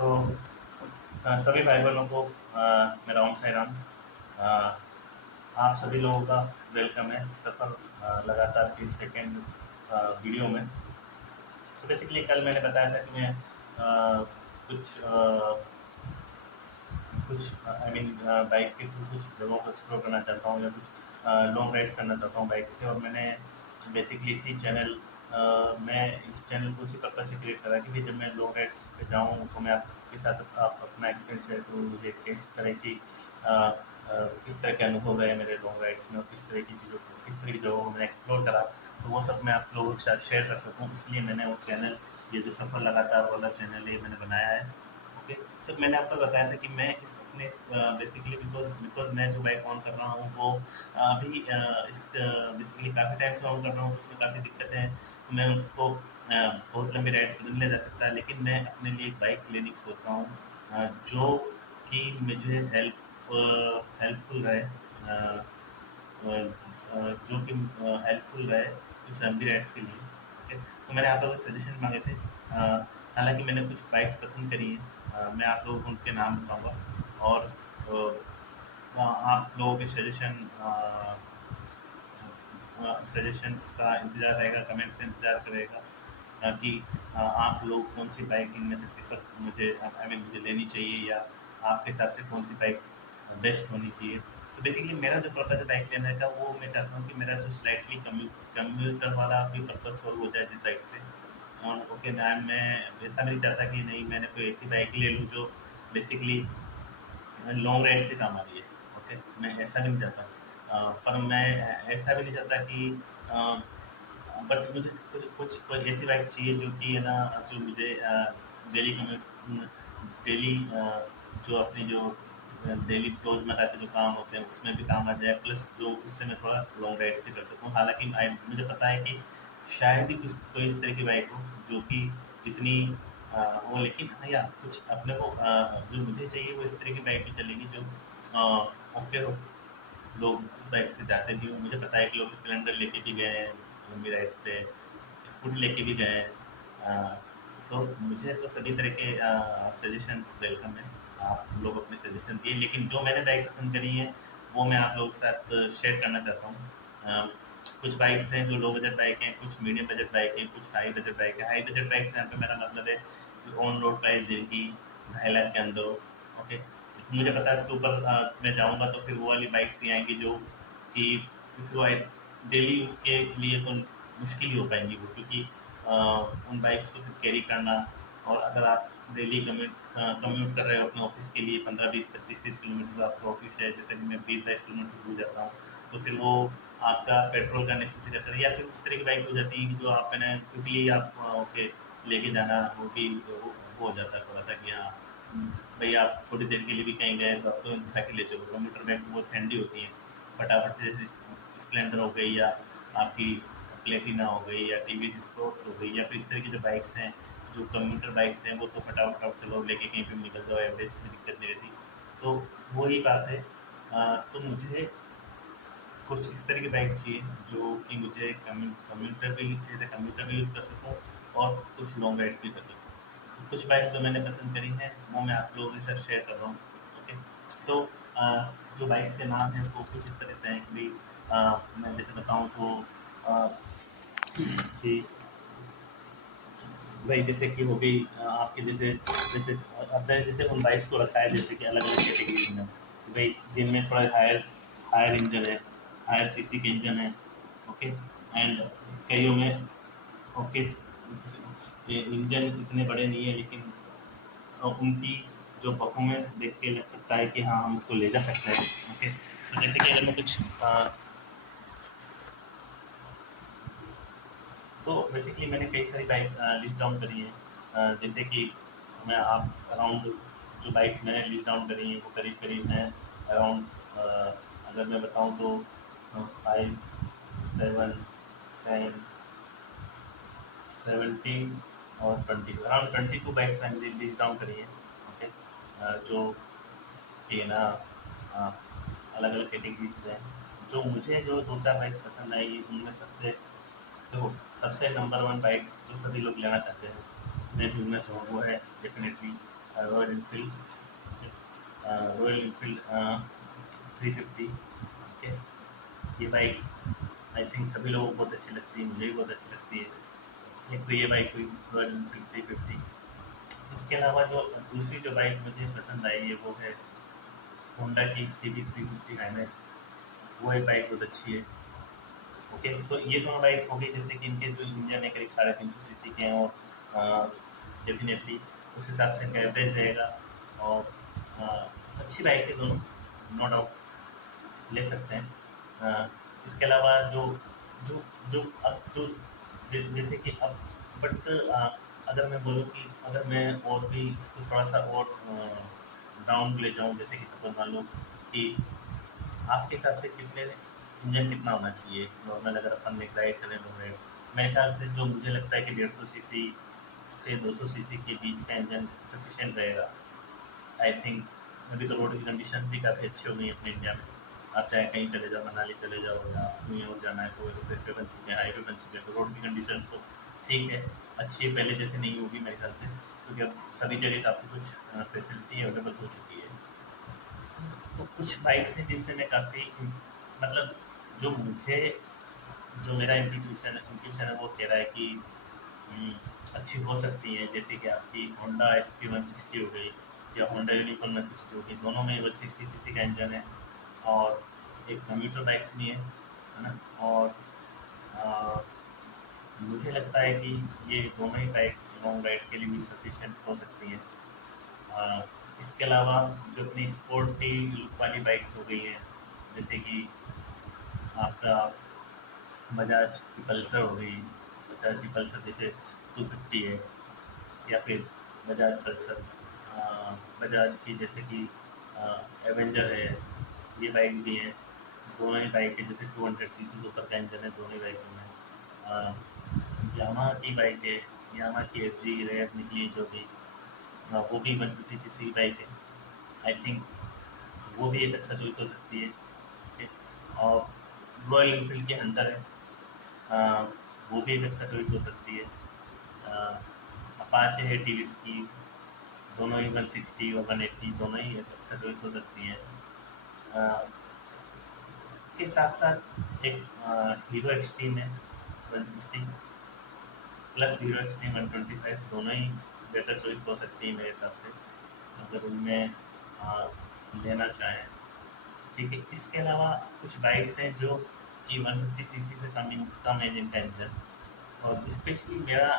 तो सभी भाई बहनों को मेरा ओम साई राम। अ, आप सभी लोगों का वेलकम है सफल लगातार 30 सेकेंड वीडियो में। सो बेसिकली कल मैंने बताया था कि मैं कुछ कुछ आई मीन बाइक के थ्रू कुछ जगहों को एक्सप्लोर करना चाहता हूँ या कुछ लॉन्ग राइड्स करना चाहता हूँ बाइक से। और मैंने बेसिकली इसी चैनल मैं इस चैनल को इसी पर्पज़ से क्रिएट करा कि जब मैं लॉन्ग राइड्स पे जाऊँ तो मैं आपके साथ आप अपना एक्सपीरियंस शेयर करूँ, मुझे किस तरह की किस तरह के अनुभव रहे मेरे लॉन्ग राइड्स में और किस तरह की चीज़ों को किस तरह की जगहों को मैंने एक्सप्लोर करा, तो वो सब मैं आप लोगों के साथ शेयर कर सकूँ। इसलिए मैंने वो चैनल, ये जो सफ़र लगातार वाला चैनल है, मैंने बनाया है। ओके, सो मैंने आपको बताया था कि मैं इस अपने बेसिकली बिकॉज़ बिकॉज़ मैं जो बाइक ऑन कर रहा हूँ वो अभी इस बेसिकली काफ़ी टाइम से ऑन कर रहा हूँ, तो उसमें काफ़ी दिक्कतें हैं। तो मैं उसको बहुत लंबी राइड पर नहीं ले जा सकता, लेकिन मैं अपने लिए एक बाइक लेने की सोच रहा हूँ जो कि मुझे हेल्पफुल रहे, जो कि हेल्पफुल रहे कुछ लंबी राइड्स के लिए। ओके, तो मैंने आप लोगों से सजेशन माँगे थे। हालाँकि मैंने कुछ बाइक्स पसंद करी हैं, मैं आप लोगों को उनके नाम बताऊँगा और आप लोगों के सजेशंस का इंतज़ार रहेगा, कमेंट्स का इंतज़ार करेगा कि आप लोग कौन-सी बाइक इनमें से प्रेफ़र मुझे आई मीन मुझे लेनी चाहिए या आपके हिसाब से कौन-सी बाइक बेस्ट होनी चाहिए। तो बेसिकली मेरा जो पर्पज़ है बाइक लेने का, वो मैं चाहता हूँ कि मेरा जो स्लाइटली कम्यूटर वाला भी पर्पज़ सॉल्व हो जाए जिस बाइक से। ओके, मैं ऐसा नहीं चाहता कि नहीं मैंने कोई ऐसी बाइक ले लूँ जो बेसिकली लॉन्ग राइड्स के काम आ रही है। ओके, मैं ऐसा भी नहीं चाहता। पर मैं ऐसा भी नहीं चाहता कि बट मुझे कुछ कुछ कोई ऐसी बाइक चाहिए जो कि है ना, जो मुझे डेली कम्यूट डेली जो अपनी जो डेली रोज़मर्रा के जो काम होते हैं उसमें भी काम आ जाए, प्लस जो उससे मैं थोड़ा लॉन्ग राइड्स भी कर सकूँ। हालाँकि मुझे पता है कि शायद ही कुछ कोई इस तरह की बाइक हो जो कि इतनी वो, लेकिन हाँ या कुछ अपने को जो मुझे चाहिए वो इस तरह की बाइक भी चलेगी जो ओके हो। लोग उस बाइक से जाते भी हों, मुझे पता है कि लोग स्प्लेंडर लेके भी गए हैं लंबी राइड्स पे, स्कूटी लेके भी गए हैं। तो मुझे तो सभी तरह के सजेशंस वेलकम है। आप लोग अपने सजेशन दिए, लेकिन जो मैंने बाइक पसंद करी है वो मैं आप लोगों के साथ शेयर करना चाहता हूँ। कुछ बाइक्स हैं जो लो बजट बाइक हैं, कुछ मीडियम बजट बाइक हैं, कुछ हाई बजट बाइक है। हाई बजट बाइक से यहाँ पे मेरा मतलब है कि ऑन रोड प्राइस जिनकी 2.5 लाख के अंदर हो। ओके, मुझे पता है इसके ऊपर मैं जाऊँगा तो फिर वो वाली बाइक्स ही आएँगी जो कि क्योंकि वो डेली उसके लिए तो मुश्किल ही हो पाएँगी वो, क्योंकि उन बाइक्स को फिर कैरी करना, और अगर आप डेली कम्यूट कर रहे हो अपने ऑफ़िस के लिए 15, 20, 25, 30 किलोमीटर आपका ऑफ़िस है, जैसे कि मैं 20-22 किलोमीटर दूर जाता हूँ, तो फिर वो आपका पेट्रोल का नेसेसिटी रहता है। या फिर उस तरह की बाइक हो जाती है कि जो आप है ना क्विकली आप ओके लेके जाना, वो भी वो हो जाता है थोड़ा-सा कि हाँ, भई आप थोड़ी देर के लिए भी कहीं गए तो अब तो उठा के ले चलो। कंप्यूटर बैग तो बहुत हैंडी होती हैं। फटाफट से जैसे स्प्लेंडर हो गई या आपकी प्लेटिना हो गई या टीवीएस स्पोर्ट्स हो गई या फिर इस तरह की जो बाइक्स हैं, जो कंप्यूटर बाइक्स हैं, वो तो फटाफट चलो लेके कहीं पे भी निकल जाओ, एवरेज में दिक्कत नहीं रहती। तो वही बात है। तो मुझे कुछ इस तरह की बाइक चाहिए जो कि मुझे कम्यूटर भी यूज़ कर सकूँ और कुछ लॉन्ग राइड्स भी कर सकूँ। तो कुछ बाइक जो मैंने पसंद करी हैं वो मैं आप लोगों के साथ शेयर कर रहा हूँ। ओके, सो जो बाइक्स के नाम हैं वो कुछ इस तरह से हैं कि भई मैं जैसे बताऊँ तो अ, कि भाई जैसे कि हो गई आपके जैसे जैसे अब मैंने जैसे उन बाइक्स को रखा है जैसे कि अलग-अलग कैटेगरीज़ में, कि भई जिनमें थोड़ा हायर हायर इंजन है, हायर सीसी के इंजन है। ओके, एंड कइयों में ओके ये इंजन इतने बड़े नहीं है, लेकिन उनकी जो परफॉर्मेंस देख के लग सकता है कि हाँ, हम इसको ले जा सकते हैं। ओके, सो जैसे कि अगर मैं कुछ तो बेसिकली मैंने कई सारी बाइक लिस्ट डाउन करी हैं। जैसे कि मैं आप अराउंड जो बाइक मैंने लिस्ट डाउन करी हैं वो करीब-करीब हैं अराउंड अगर मैं बताऊँ तो 5, 7, 10, 17 और 20 अराउंड 22 बाइक्स मैंने लिस्ट डाउन करी हैं। ओके, जो कि है ना अ, अलग-अलग कैटेगरीज़ से हैं। जो मुझे जो 2-4 बाइक्स पसंद आई उनमें सबसे देखो, सबसे नंबर 1 बाइक जो सभी लोग लेना चाहते हैं, मैं भी उनमें से हूँ, वो है definitely royal Enfield, royal Enfield 350। Okay, ये बाइक आई थिंक सभी लोगों को बहुत अच्छी लगती है, मुझे भी बहुत अच्छी लगती है। एक तो ये बाइक हुई रॉयल इनफील्ड 350। इसके अलावा जो दूसरी जो बाइक मुझे पसंद आई है वो है होंडा की CB 350 हाइनेस। वो एक बाइक बहुत अच्छी है। ओके, सो ये दोनों बाइक हो गई, जैसे कि इनके जो इंजन है करीब 350 cc के हैं, और डेफिनेटली उस हिसाब से इनका एवरेज रहेगा। और अ, अच्छी बाइक है दोनों, नो डाउट, ले सकते हैं। इसके अलावा जो जो जो अब जो जैसे कि अब बट अगर मैं बोलूँ कि अगर मैं और भी इसको थोड़ा सा और डाउन ले जाऊँ, जैसे कि सपोज मान लो कि आपके हिसाब से कितने इंजन कितना होना चाहिए नॉर्मल, अगर अपन एक राइड करें लो राइड, मेरे ख्याल से जो मुझे लगता है कि 150 cc से 200 cc के बीच का इंजन सफिशिएंट रहेगा। आई थिंक अभी तो रोड की कंडीशन भी काफ़ी अच्छी हो गई है अपने इंडिया में। आप चाहे कहीं चले जाओ, मनाली चले जाओ या कहीं और जाना है, तो एक्सप्रेस वे बन चुके हैं, हाईवे बन चुके हैं, तो रोड की कंडीशन तो ठीक है, अच्छी है, पहले जैसे नहीं होगी मेरे ख्याल से, क्योंकि अब सभी जगह काफ़ी कुछ फैसिलिटी अवेलेबल हो चुकी है। तो कुछ बाइक्स हैं जिनसे मैं काफ़ी मतलब जो मुझे जो मेरा इंट्यूशन है वो कह रहा है कि हम्म, अच्छी हो सकती है, जैसे कि आपकी होंडा XP 160 हो गई या होंडा यूनिकॉर्न 160 हो गई, दोनों में 160 cc का इंजन है। और एक कम्यूटर बाइक्स भी है ना। और अ, मुझे लगता है कि ये दोनों ही बाइक लॉन्ग राइड के लिए भी सफिशिएंट हो सकती हैं। अ, इसके अलावा जो अपनी स्पोर्टी लुक वाली बाइक्स हो गई हैं, जैसे कि आपका बजाज की पल्सर हो गई, बजाज की पल्सर जैसे 250 है, या फिर बजाज पल्सर, बजाज की जैसे कि एवेंजर है, ये बाइक भी हैं। दोनों ही बाइक है, जैसे 200 cc से ऊपर का इंजन है दोनों ही बाइकों में। यामाहा की बाइक है, यामाहा की FG रैप निकली जो भी, वो भी 150 cc की बाइक है। आई थिंक वो भी एक अच्छा चॉइस हो सकती है। ठीक है। और रॉयल इनफील्ड की हंटर है, अ, वो भी एक अच्छा चॉइस हो सकती है। अपाचे है टीवीएस की, दोनों ही 160 और 180 दोनों ही एक अच्छा चॉइस हो सकती है। के साथ साथ एक हीरो एक्सट्रीम है 160 प्लस हीरो एक्सट्रीम 125, दोनों ही बेटर चॉइस हो सकती है मेरे हिसाब से, अगर उनमें लेना चाहें। ठीक है, इसके अलावा कुछ बाइक्स हैं जो कि 150 cc से कम है जिनका इंजन, और स्पेशली मेरा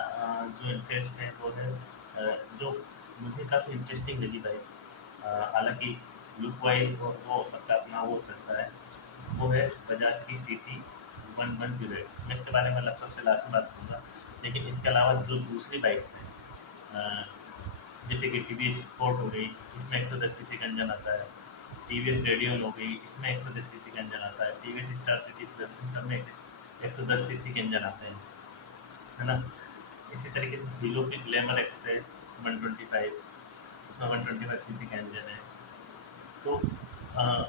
जो इंटरेस्ट है वो है जो मुझे काफ़ी इंटरेस्टिंग लगी बाइक, हालांकि लुक वाइज वो सबका अपना वो चलता है, वो है बजाज की CT 110X। मैं इसके बारे में लगभग से लास्ट में बात करूँगा, लेकिन इसके अलावा जो दूसरी बाइक्स हैं, अ, जैसे कि TVS स्पोर्ट हो गई, इसमें 110 cc का इंजन आता है। TVS रेडियन हो गई, इसमें 110 cc का इंजन आता है। TVS स्टार सिटी प्लस, इन सब में 110 cc के इंजन आते हैं, है ना। इसी तरीके से हीरो की ग्लैमर एक्स है 125, उसमें 125 cc का इंजन है। तो अ,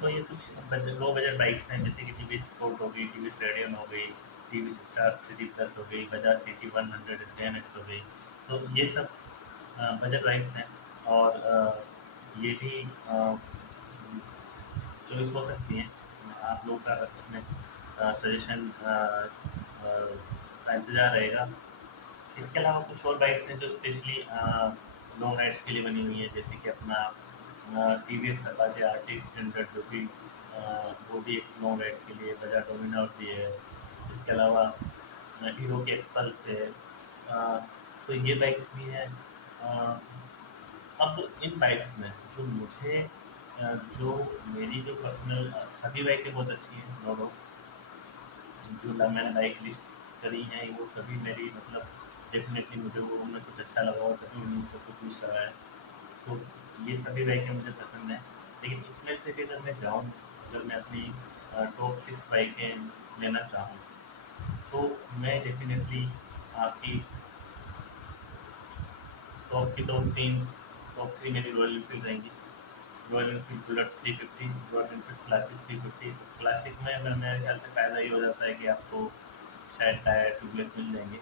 तो ये कुछ लो बजट बाइक्स हैं, जैसे कि TVS स्पोर्ट हो गई, TVS रेडियन हो गई, TVS स्टार सिटी प्लस हो गई, बजाज CT 110X हो गई। तो ये सब बजट बाइक्स हैं, और ये भी चॉइस हो सकती हैं। आप लोगों का इसमें सजेशन का इंतज़ार रहेगा। इसके अलावा कुछ और बाइक्स हैं जो स्पेशली लॉन्ग राइड्स के लिए बनी हुई हैं, जैसे कि अपना TVS अपाचे RTX 100 जो कि वो भी एक लॉन्ग राइड्स के लिए, बजाज डोमिनार भी है। इसके अलावा हीरो की एक्सपल्स है। सो ये बाइक्स भी हैं। अ, अब इन बाइक्स में जो मुझे जो मेरी जो पर्सनल सभी बाइकें बहुत अच्छी हैं, नो डाउट, जो मैंने बाइक लिस्ट करी हैं वो सभी मेरी मतलब डेफिनेटली मुझे वो उनमें कुछ अच्छा लगा और तभी मैंने उन सबको चूज़ करा है। तो ये सभी बाइकें मुझे पसंद हैं, लेकिन इसमें से भी अगर मैं जाऊँ, अगर मैं अपनी टॉप 6 बाइकें लेना चाहूँ, तो मैं डेफिनेटली आपकी टॉप 3 मेरी रॉयल एनफील्ड रहेंगी। Royal Enfield bullet 350, royal Enfield classic 350। तो क्लासिक में अगर मेरे ख्याल से फ़ायदा ये हो जाता है कि आपको शायद टायर ट्यूबलेस मिल जाएंगे।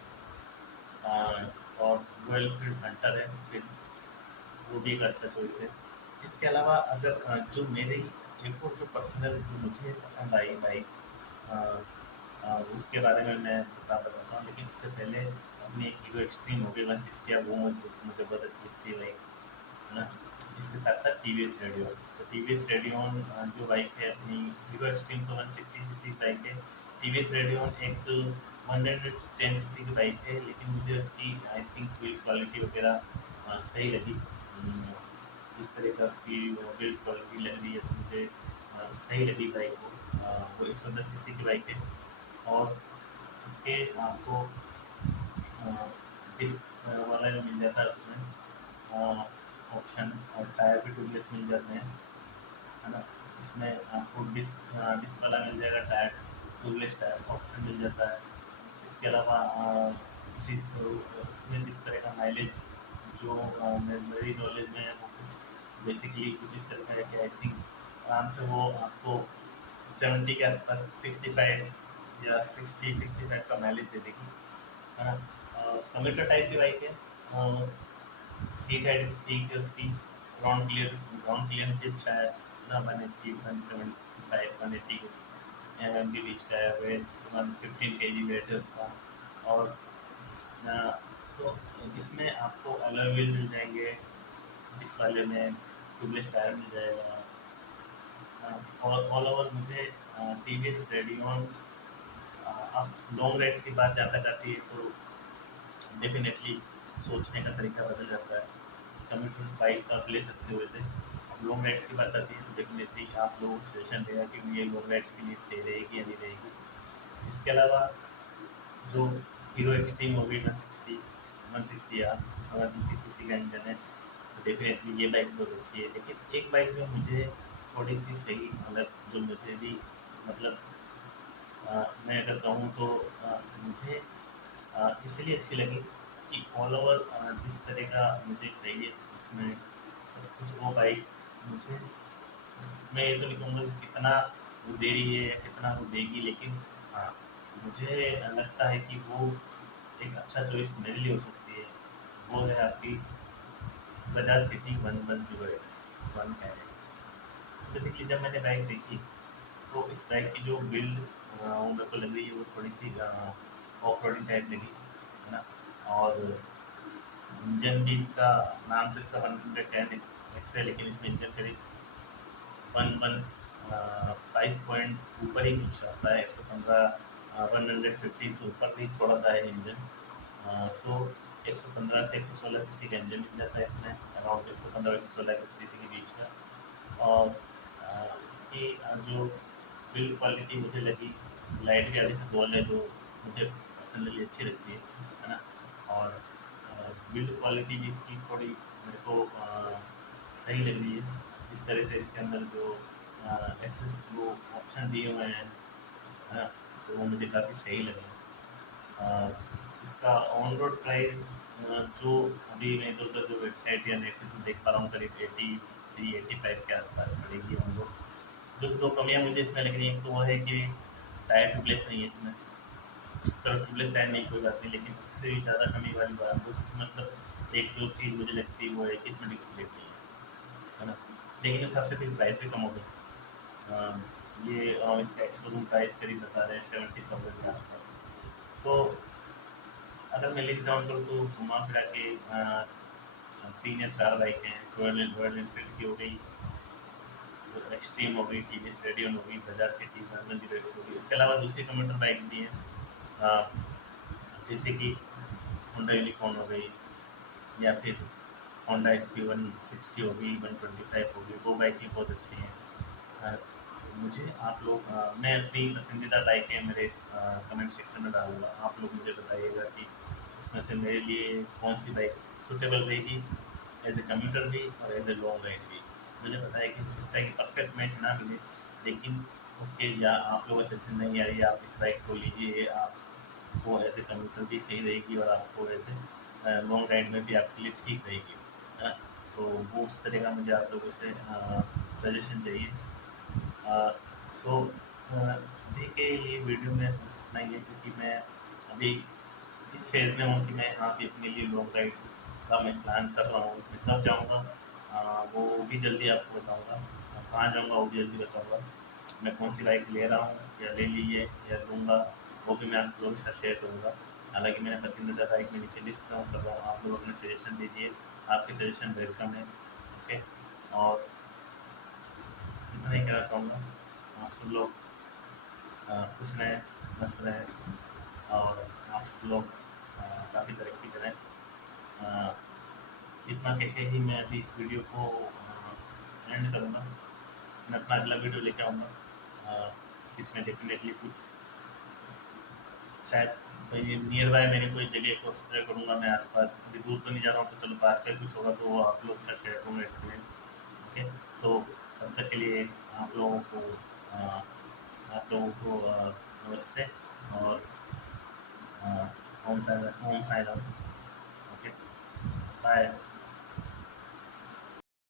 और रॉयल एनफील्ड हंटर है फिर वो भी एक अच्छा चॉइस है। इसके अलावा अगर जो मेरे एक और जो पर्सनल जो मुझे पसंद आई बाइक उसके बारे में मैं बताता हूँ, लेकिन उससे पहले अपनी एक हीरो एक्सट्रीम हो गई 160 है, वो मुझे बहुत अच्छी लगती है बाइक, है ना। इसके साथ साथ टी वी एस रेडियन, तो टी वी एस रेडियन जो बाइक है अपनी हीरो एक्सट्रीम तो 160 सीसी बाइक है। टी वी एस रेडियन एक 110 सीसी की बाइक है, लेकिन मुझे उसकी आई थिंक बिल्ड क्वालिटी वगैरह सही लगी। जिस तरह का उसकी बिल्ड क्वालिटी लग रही है तो मुझे सही लगी बाइक को। वो 110 सीसी की बाइक है और उसके आपको डिस्क वाला मिल जाता है उसमें ऑप्शन, और टायर भी ट्यूबलेस मिल जाते हैं, है ना। इसमें आपको डिस्क डिस्क वाला मिल जाएगा, टायर ट्यूबलेस टायर ऑप्शन मिल जाता है। इसके अलावा उसी उसमें जिस तरह का माइलेज जो मेरी नॉलेज में है वो कुछ बेसिकली कुछ इस तरह का है कि आई थिंक आराम से वो आपको 70 के आसपास 65 या 60-65 का माइलेज दे देगी, है ना। कम्यूटर टाइप की बाइक है, सीट हाइट ठीक है उसकी, ग्राउंड क्लियरेंस भी अच्छा है ना, 180 175 180 एमएम के बीच का है, वेट 115 केजी वेट है उसका। और तो इसमें आपको अलॉय व्हील मिल जाएंगे, इस वाले में ट्यूबलेस टायर मिल जाएगा। और ऑल ओवर मुझे टी वी एस रेडियन, अब लॉन्ग राइड्स की बात ज़्यादा करती है तो डेफिनेटली सोचने का तरीका बदल जाता है। कम्यूटर बाइक आप ले सकते हो वैसे, अब लॉन्ग राइड्स की बात आती है तो डेफिनेटली आप लोगों को सजेशन रहेगा कि ये लॉन्ग राइड्स के लिए सही रहेगी या नहीं रहेगी। इसके अलावा जो हीरो एक्सट्रीम होगी 160 या 160 सीसी का इंजन है, तो डेफिनेटली ये बाइक बहुत अच्छी है। लेकिन एक बाइक जो मुझे थोड़ी सी सही मतलब जो मुझे भी मतलब मैं अगर कहूँ तो मुझे इसलिए अच्छी लगी कि ऑल ओवर जिस तरह का मुझे चाहिए उसमें सब कुछ वो बाइक मुझे, मैं ये तो नहीं कहूँगा कि कितना वो दे रही है या कितना वो देगी, लेकिन हाँ मुझे लगता है कि वो एक अच्छा चॉइस मेरे लिए हो सकती है। वो है आपकी बजाज सिटी 110X 1 बेसिकली जब मैंने बाइक देखी तो इस बाइक की जो बिल्ड वो मेरे को लग रही है वो थोड़ी सी ऑफ रोडिंग टाइप लगी, है ना। और इंजन भी इसका नाम तो इसका 110X है, लेकिन इसमें इंजन करीब 115 पॉइंट ऊपर ही कुछ आता है, 115 115 से ऊपर भी थोड़ा सा है इंजन। सो 115 से 116 सीसी का इंजन मिल जाता है इसमें, अराउंड 115 116 सीसी के बीच का। और इसकी जो बिल्ड क्वालिटी मुझे लगी, लाइट भी आधी से बॉल है जो मुझे पर्सनली अच्छी लगती है ना। और बिल्ड क्वालिटी भी इसकी थोड़ी मेरे को सही लग रही है। जिस तरह से इसके अंदर जो एक्सेस वो ऑप्शन दिए हुए हैं, है ना, तो वो मुझे काफ़ी सही लगे। अ, इसका ऑन रोड प्राइस जो अभी मैं इधर उधर जो वेबसाइट या नेट पे देख पा रहा हूँ करीब 83-85 के आसपास पड़ेगी ऑन रोड। जो 2 कमियाँ मुझे इसमें लग रही हैं, एक तो वो है कि टायर ट्यूबलेस नहीं है इसमें। चलो ट्यूबलेस टायर नहीं कोई बात नहीं, लेकिन उससे भी ज़्यादा कमी वाली बात मतलब एक जो चीज़ मुझे लगती है वो है कि इसमें डिस्क ब्रेक नहीं है ना। लेकिन उस हिसाब से फिर प्राइस भी कम हो गई। ये इसका शोरूम प्राइस करीब बता रहे हैं 70,000 के आसपास। तो अगर मैं लिस्ट डाउन करूँ तो घुमा फिरा के 3 या 4 बाइकें हैं। रॉयल एनफील्ड की हो गई, एक्सट्रीम हो गई, टी वी एस रेडियन हो गई, बजाज सिटी 110X हो गई। इसके अलावा दूसरी कम्यूटर बाइक भी हैं, जैसे कि होंडा यूनिकॉर्न हो गई, या फिर होंडा SP 160 हो गई, 125 हो गई, वो बाइकें बहुत अच्छी हैं। अ, मुझे आप लोग मैं अपनी पसंदीदा बाइकें मेरे इस कमेंट सेक्शन में डालूँगा। आप लोग मुझे बताइएगा कि उसमें से मेरे लिए कौन-सी बाइक सूटेबल रहेगी, एज़ अ कम्यूटर भी और एज़ अ लॉन्ग राइड भी। मुझे पता है कि हो सकता है कि परफेक्ट मैच ना मिले, लेकिन ओके, या आप लोगों को सजेशन नहीं आ रही है, आप इस बाइक को लीजिए, आपको एज़ अ कम्यूटर भी सही रहेगी और आपको एज़ अ लॉन्ग राइड में भी आपके लिए ठीक रहेगी, है ना? तो वो उस तरह का मुझे आप लोगों से सजेशन चाहिए। सो अभी के लिए वीडियो में बस इतना ही है, क्योंकि मैं अभी इस फेज़ में हूँ कि मैं हाँ अभी अपने लिए लॉन्ग राइड का मैं प्लान कर रहा हूँ। मैं कब जाऊँगा वो भी जल्दी आपको बताऊँगा। कहाँ जाऊँगा वो भी जल्दी बताऊँगा। मैं कौन-सी बाइक ले रहा हूँ या ले ली है या लूँगा, वो भी मैं आप लोगों के साथ शेयर करूँगा। हालाँकि मैंने पसंदीदा बाइक में नीचे लिस्ट डाउन कर रहा हूँ, आप लोग अपने सजेशन दीजिए, आपके सजेशन वेलकम है, ओके? और इतना ही कहना चाहूँगा, आप सब लोग खुश रहें, मस्त रहें और आप सब लोग काफ़ी तरक्की करें। अ, इतना कह के ही मैं अभी इस वीडियो को एंड करूँगा। मैं अपना अगला वीडियो लेके आऊँगा जिसमें डेफ़िनेटली कुछ शायद कहीं नियर बाय मेरी कोई जगह को एक्सप्लोर करूँगा मैं आस-पास। अभी दूर तो नहीं जा रहा हूँ, तो चलो पास का ही कुछ होगा तो वो आप लोग के साथ शेयर करूँगा एक्सपीरियंस, ओके? तो तब तक के लिए आप लोगों को अ, नमस्ते और अ, ओम साई राम, ओके? बाय।